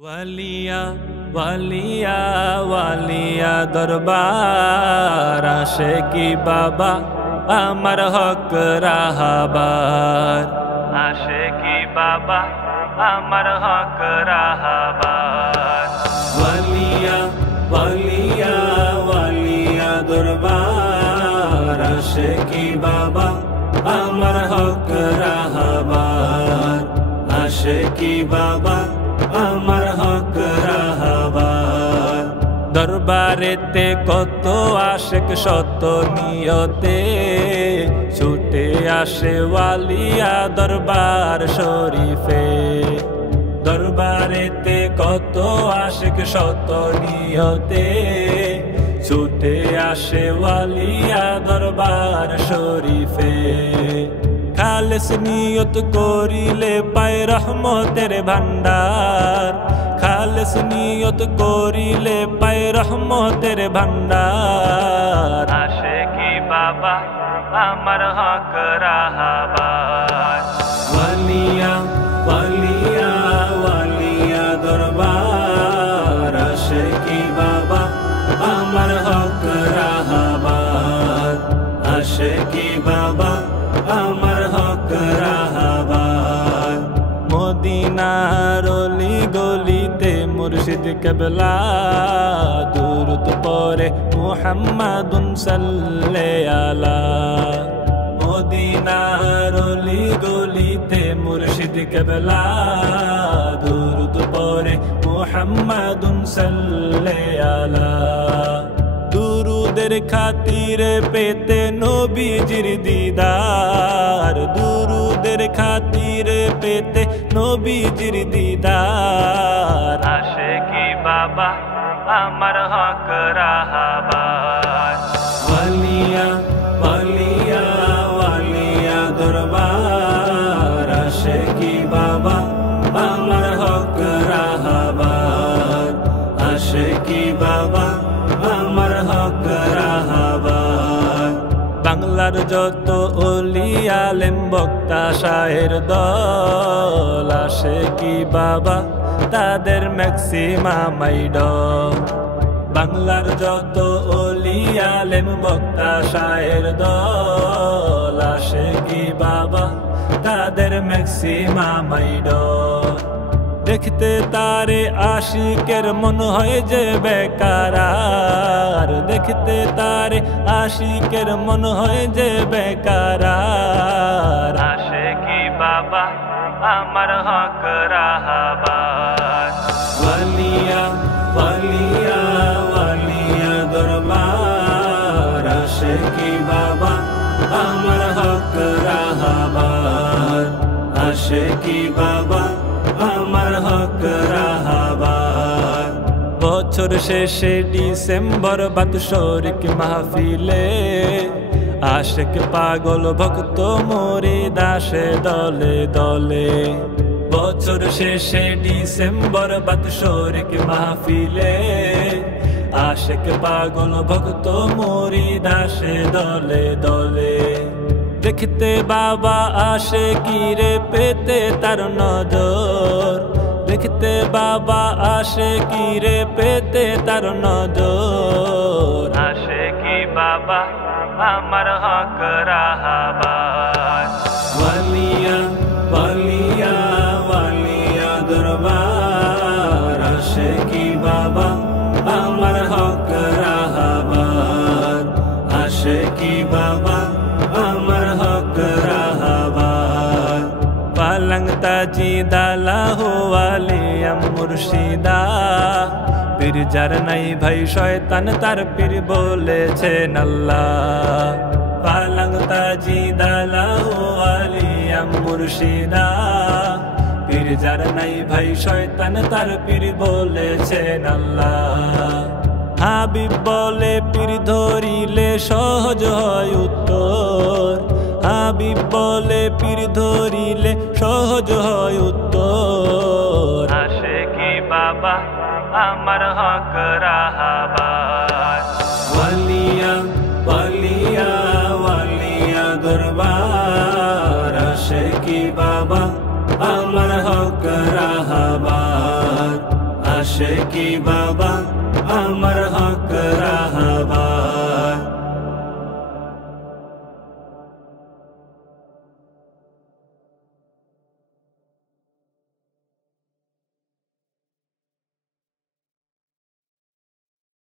ওয়ালিয়া ওয়ালিয়া ওয়ালিয়া দরবার আশিকি বাবা আমার হক রাহবার আশিকি বাবা আমার হক রাহবার ওয়ালিয়া ওয়ালিয়া ওয়ালিয়া দরবার আশিকি বাবা আমার হক রাহবার আশিকি বাবা আমার হক রাহবার দরবারেতে কত আশিক শত নিয়তে ছুটে আসে ওয়ালিয়া দরবার শরীফে দরবারেতে কত আশিক শত নিয়তে ছুটে আসে ওয়ালিয়া দরবার শরীফে খালেস নিয়ত করিলে পায় রহমতের ভান্ডার খালেস নিয়ত করিলে পায় রহমতের ভান্ডার আশিকি বাবা আমার হক রাহবার ওয়ালিয়া ওয়ালিয়া ওয়ালিয়া দরবার আশিকি বাবা আমার হক রাহবার আশিকি বাবা আমার হক রাহবার মদিনার অলি গলিতে মুর্শিদ কেবলা দুরুদ পড়ে মুহাম্মাদুন সাল্লাল্লাহু আলা মদিনার অলি গলিতে মুর্শিদ কেবলা দুরুদ পড়ে মুহাম্মাদুন সাল্লাল্লাহু আলা দুরুদের খাতিরে পেতে নবীজির দিদার দুরুদের খাতিরে পেতে নবীজির দিদার আশিকি বাবা আমার হক রাহবার ওয়ালিয়া ওয়ালিয়া ওয়ালিয়া দরবার আশিকি বাবা আমার হক রাহবার আশিকি বাবা আমার হক রাহবার বাংলার যত ওলি আলেম বক্তা শায়ের দল আশিকি বাবা তাদের ম্যাক্সিমাম আইডল বাংলার যত ওলি আলেম বক্তা শায়ের দল আশিকি বাবা তাদের ম্যাক্সিমাম আইডল দেখতে তারে আশিকের মন হয় যে বেকারার দেখতে তারে আশিকের মন হয় যে বেকারার আশিকি বাবা আমার হক রাহবার ওয়ালিয়া ওয়ালিয়া ওয়ালিয়া দরবার আশিকি বাবা আমার হক রাহবার আশিকি বাবা আমার হক রাহবার বছর শেষে ডিসেম্বর বাৎসরিক মাহফিলে আশিক পাগল ভক্ত মুরিদ আসে দলে দলে বছর শেষে ডিসেম্বর বাৎসরিক মাহফিলে আশিক পাগল ভক্ত মুরিদ আসে দলে দলে দেখতে বাবা আশিকি রে পেতে তার নজর দেখতে বাবা আশিকি রে পেতে তার নজর আশিকি বাবা আমার হক রাহবার ওয়ালিয়া ওয়ালিয়া ওয়ালিয়া দরবার আশিকি বাবা আমার হক রাহবার আশিকি বাবা আমার হক রাহবার পালং তাজি দালা ওয়ালিয়া মুর্শিদা পীর যার নাই ভাই শয়তান তার পীর বলেছেন আল্লাহ পালং তাজি দালা ওয়ালিয়া মুর্শিদা পীর যার নাই ভাই শয়তান তার পীর বলেছেন আল্লাহ হাবিব বলে পীর ধরিলে সহজ হয় উত্তর হাবিব বলে পীর ধরিলে সহজ হয় উত্তর আশিকি বাবা আমার হক রাহবার ওয়ালিয়া ওয়ালিয়া ওয়ালিয়া দরবার আশিকি বাবা আমার হক রাহবার আশেকি বাবা আমার হক